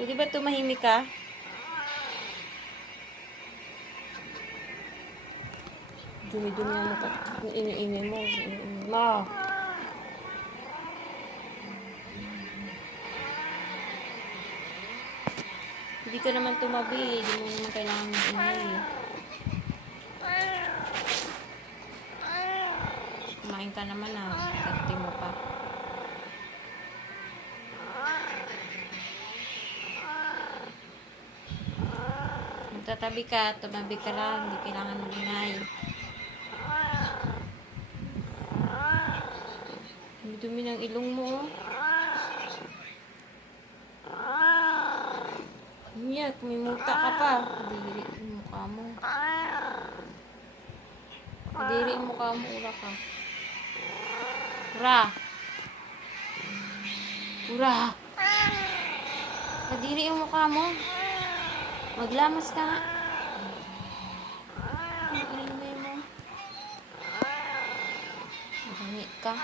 Pwede ba tumahimik ka? Dumi-dumi ang mukha. Iniingay mo. Ma. Hindi ka naman tumabi. Hindi mo naman kailangan mag-ingay. Kumain ka naman Karte mo pa. Magtatabi ka. Tumabi ka lang. Hindi kailangan mag-ingay. Dumi ng ilong mo. Iyak, may muta ka pa. Kadiri yung mukha mo. Kadiri yung mukha mo. Ura ka. Ura. Ura. Kadiri yung mukha mo. Maglamas ka nga. Ang ingay mo. Magangi ka.